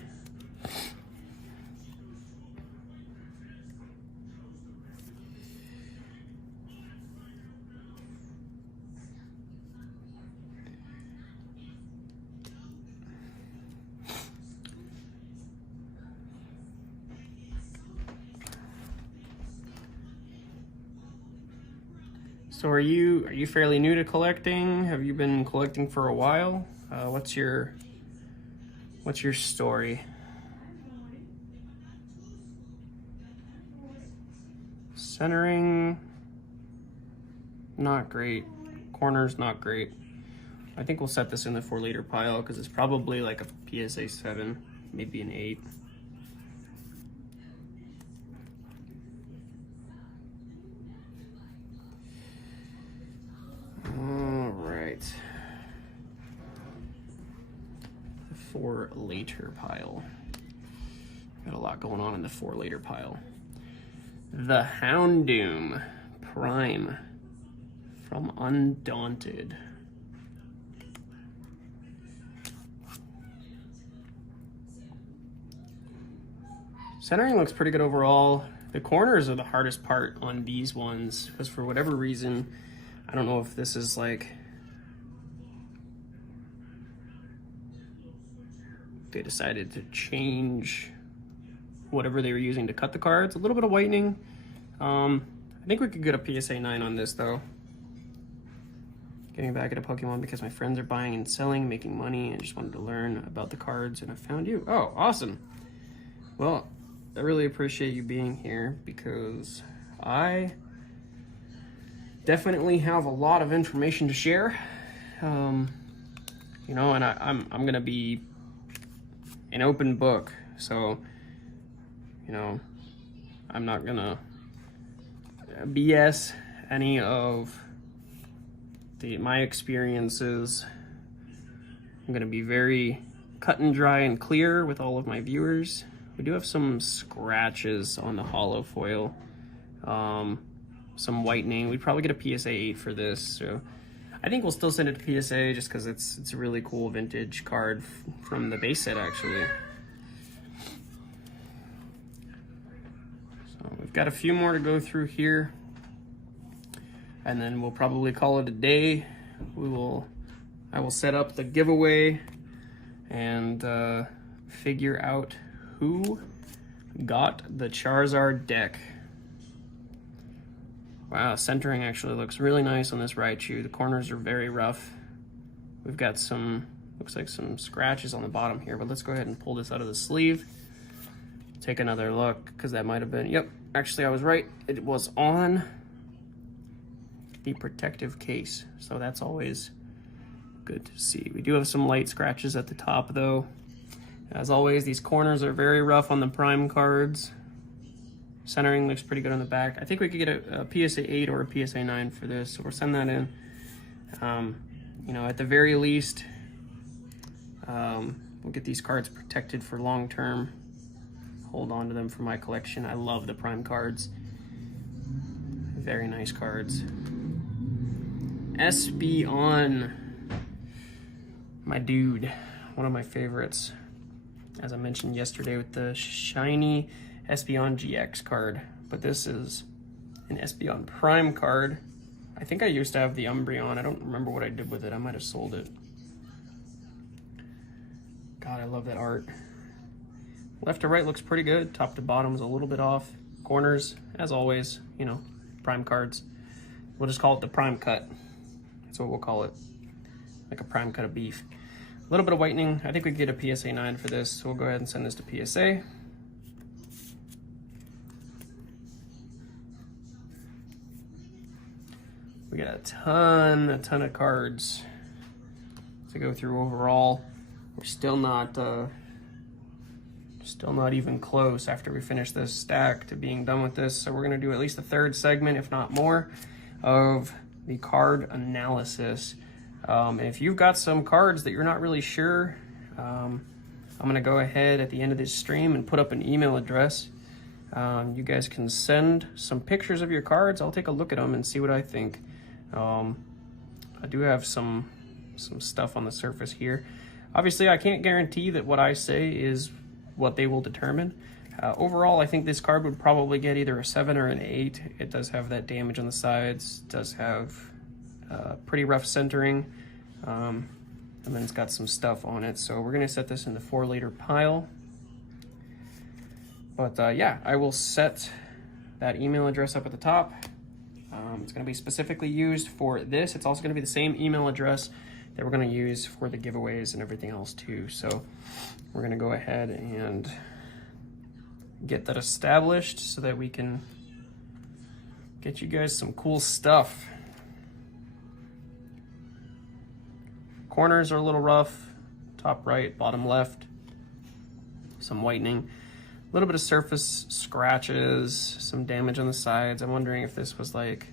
So are you fairly new to collecting? Have you been collecting for a while? What's your story? Centering, not great. Corners, not great. I think we'll set this in the 4 liter pile because it's probably like a PSA 7, maybe an 8. The 4 liter pile. Got a lot going on in the 4 liter pile. The Houndoom Prime from Undaunted. Centering looks pretty good overall. The corners are the hardest part on these ones because for whatever reason, I don't know if this is like they decided to change whatever they were using to cut the cards. A little bit of whitening. I think we could get a PSA 9 on this though. Getting back at a Pokemon because my friends are buying and selling, making money, and just wanted to learn about the cards, and I found you. Oh, awesome. Well, I really appreciate you being here because I definitely have a lot of information to share. You know, and I'm gonna be an open book, so you know, I'm not gonna BS any of my experiences I'm gonna be very cut and dry and clear with all of my viewers. We do have some scratches on the hollow foil, some whitening. We'd probably get a PSA 8 for this, so I think we'll still send it to PSA just because it's a really cool vintage card from the base set, actually. So we've got a few more to go through here, and then we'll probably call it a day. I will set up the giveaway and figure out who got the Charizard deck. Wow, centering actually looks really nice on this Raichu. The corners are very rough. We've got some, looks like some scratches on the bottom here, but let's go ahead and pull this out of the sleeve. Take another look, because that might have been, yep, actually I was right. It was on the protective case, so that's always good to see. We do have some light scratches at the top though. As always, these corners are very rough on the prime cards. Centering looks pretty good on the back. I think we could get a PSA 8 or a PSA 9 for this, so we'll send that in. You know, at the very least, we'll get these cards protected for long term. Hold on to them for my collection. I love the prime cards. Very nice cards. Espeon, my dude, one of my favorites. As I mentioned yesterday with the shiny Espeon GX card, but this is an Espeon Prime card. I think I used to have the Umbreon. I don't remember what I did with it. I might have sold it. God, I love that art. Left to right looks pretty good. Top to bottom is a little bit off. Corners, as always, you know, prime cards. We'll just call it the prime cut. That's what we'll call it. Like a prime cut of beef. A little bit of whitening. I think we get a PSA 9 for this, so we'll go ahead and send this to PSA. We got a ton of cards to go through overall. We're still not even close after we finish this stack to being done with this. So we're gonna do at least a third segment, if not more, of the card analysis. And if you've got some cards that you're not really sure, I'm gonna go ahead at the end of this stream and put up an email address. You guys can send some pictures of your cards. I'll take a look at them and see what I think. I do have some stuff on the surface here. Obviously, I can't guarantee that what I say is what they will determine. Overall, I think this card would probably get either a 7 or an 8. It does have that damage on the sides, does have pretty rough centering, and then it's got some stuff on it. So we're gonna set this in the 4-liter pile. But yeah, I will set that email address up at the top. It's going to be specifically used for this. It's also going to be the same email address that we're going to use for the giveaways and everything else too. So we're going to go ahead and get that established so that we can get you guys some cool stuff. Corners are a little rough, top right, bottom left, some whitening. A little bit of surface scratches, some damage on the sides. I'm wondering if this was like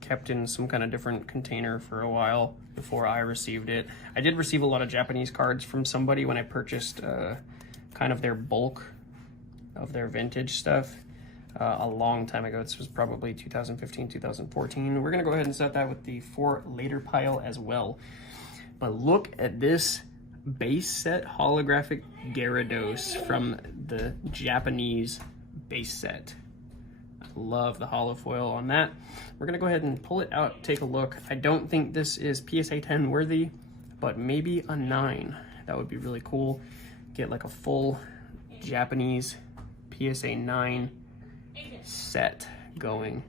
kept in some kind of different container for a while before I received it. I did receive a lot of Japanese cards from somebody when I purchased kind of their bulk of their vintage stuff a long time ago. This was probably 2015, 2014. We're gonna go ahead and set that with the 4-liter pile as well. But look at this base set holographic Gyarados from the Japanese base set. I love the holo foil on that. We're gonna go ahead and pull it out, take a look. I don't think this is PSA 10 worthy, but maybe a 9. That would be really cool. Get like a full Japanese PSA 9 set going.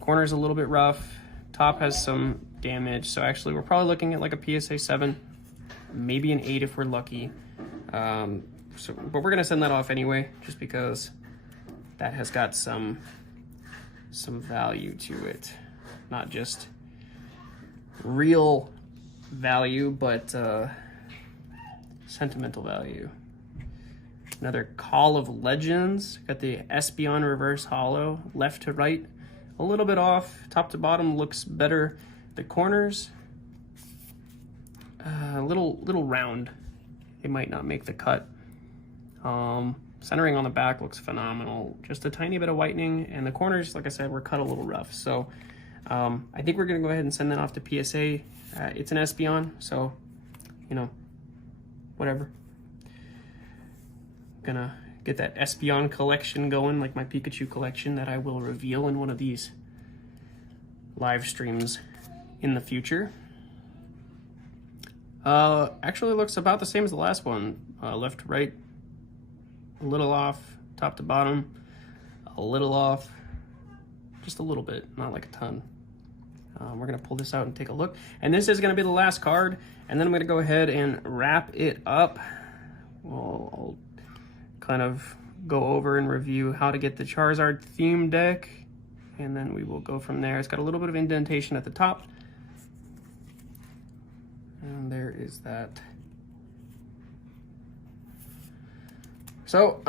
Corner's a little bit rough. Top has some damage, so actually we're probably looking at like a PSA 7. Maybe an 8 if we're lucky. But we're gonna send that off anyway, just because that has got some value to it. Not just real value, but sentimental value. Another Call of Legends. Got the Espeon reverse holo, left to right, a little bit off. Top to bottom looks better. The corners, a little round. It might not make the cut. Centering on the back looks phenomenal. Just a tiny bit of whitening, and the corners, like I said, were cut a little rough. So I think we're gonna go ahead and send that off to PSA. It's an Espeon, so you know, whatever. Gonna get that Espeon collection going, like my Pikachu collection that I will reveal in one of these live streams in the future. Actually looks about the same as the last one. Left to right, a little off, top to bottom, a little off, just a little bit, not like a ton. We're gonna pull this out and take a look. And this is gonna be the last card, and then I'm gonna go ahead and wrap it up. Well, I'll kind of go over and review how to get the Charizard theme deck, and then we will go from there. It's got a little bit of indentation at the top. And there is that. So,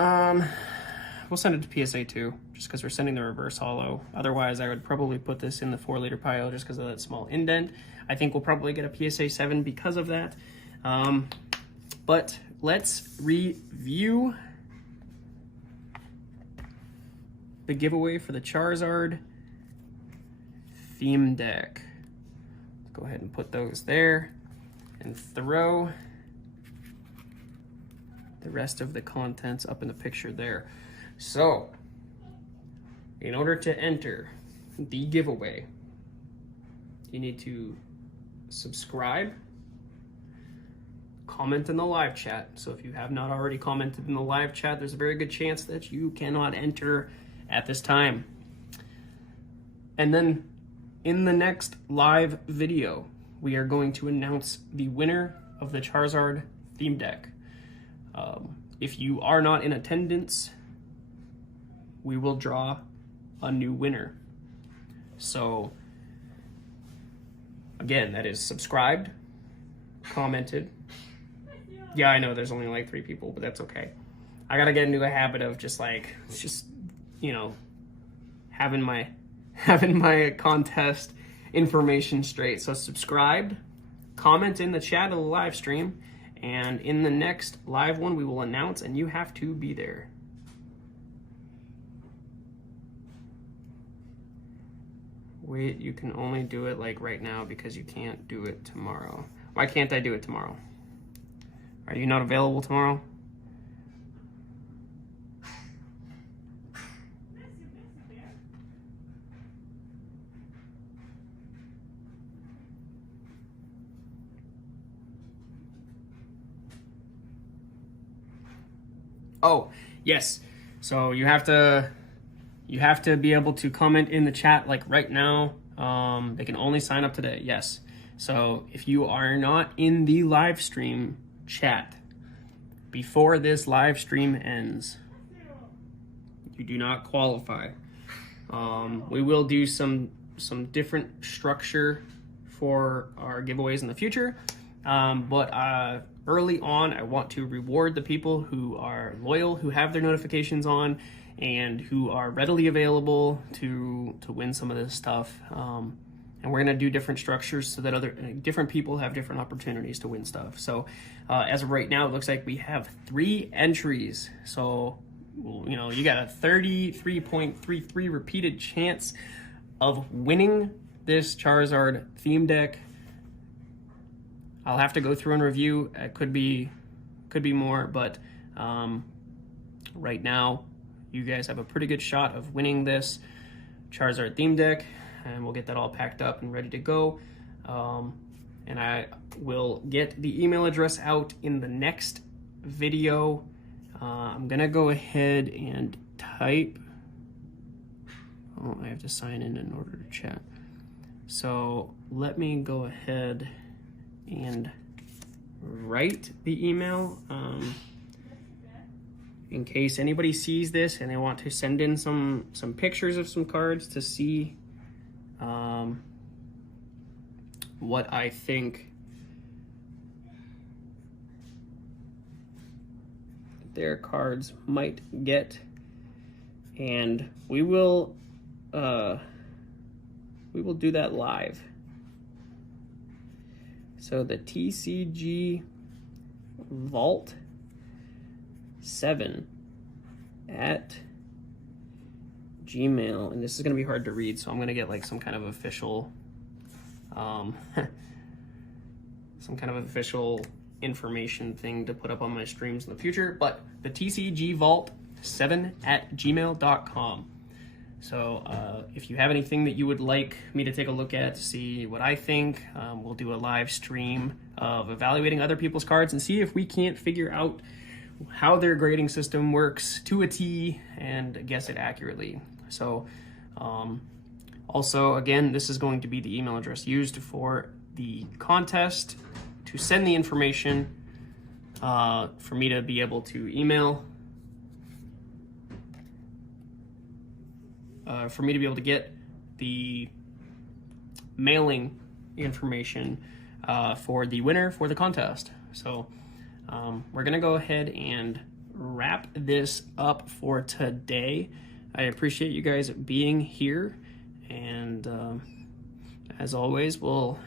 we'll send it to PSA 2, just because we're sending the reverse holo. Otherwise, I would probably put this in the 4-liter pile just because of that small indent. I think we'll probably get a PSA 7 because of that. But let's review the giveaway for the Charizard theme deck. Let's go ahead and put those there and throw the rest of the contents up in the picture there. So, in order to enter the giveaway, you need to subscribe, comment in the live chat. So if you have not already commented in the live chat, there's a very good chance that you cannot enter at this time. And then in the next live video, we are going to announce the winner of the Charizard theme deck. If you are not in attendance, we will draw a new winner. So again, that is subscribed, commented. Yeah, I know there's only like 3 people, but that's okay. I gotta get into a habit of just you know, having my contest information straight. So subscribed, comment in the chat of the live stream, and in the next live one we will announce, and you have to be there. Wait, you can only do it like right now because you can't do it tomorrow. Why can't I do it tomorrow? Are you not available tomorrow? Oh, yes. So you have to be able to comment in the chat like right now. They can only sign up today. Yes. So if you are not in the live stream chat before this live stream ends, you do not qualify. We will do some different structure for our giveaways in the future. But early on, I want to reward the people who are loyal, who have their notifications on, and who are readily available to win some of this stuff. And we're gonna do different structures so that different people have different opportunities to win stuff. So as of right now, it looks like we have 3 entries. So, you know, you got a 33.33 repeated chance of winning this Charizard theme deck. I'll have to go through and review. It could be more, but right now, you guys have a pretty good shot of winning this Charizard theme deck, and we'll get that all packed up and ready to go. And I will get the email address out in the next video. I'm gonna go ahead and type. Oh, I have to sign in order to chat. So let me go ahead and write the email in case anybody sees this and they want to send in some pictures of some cards to see what I think their cards might get, and we will do that live. So the TCG Vault 7 at Gmail, and this is going to be hard to read, so I'm going to get like some kind of official information thing to put up on my streams in the future. But the TCG Vault 7 at gmail.com. So if you have anything that you would like me to take a look at to see what I think, we'll do a live stream of evaluating other people's cards and see if we can't figure out how their grading system works to a T and guess it accurately. So also, again, this is going to be the email address used for the contest to send the information for me to be able to email, for me to be able to get the mailing information for the winner for the contest. So we're gonna go ahead and wrap this up for today. I appreciate you guys being here, and as always, we'll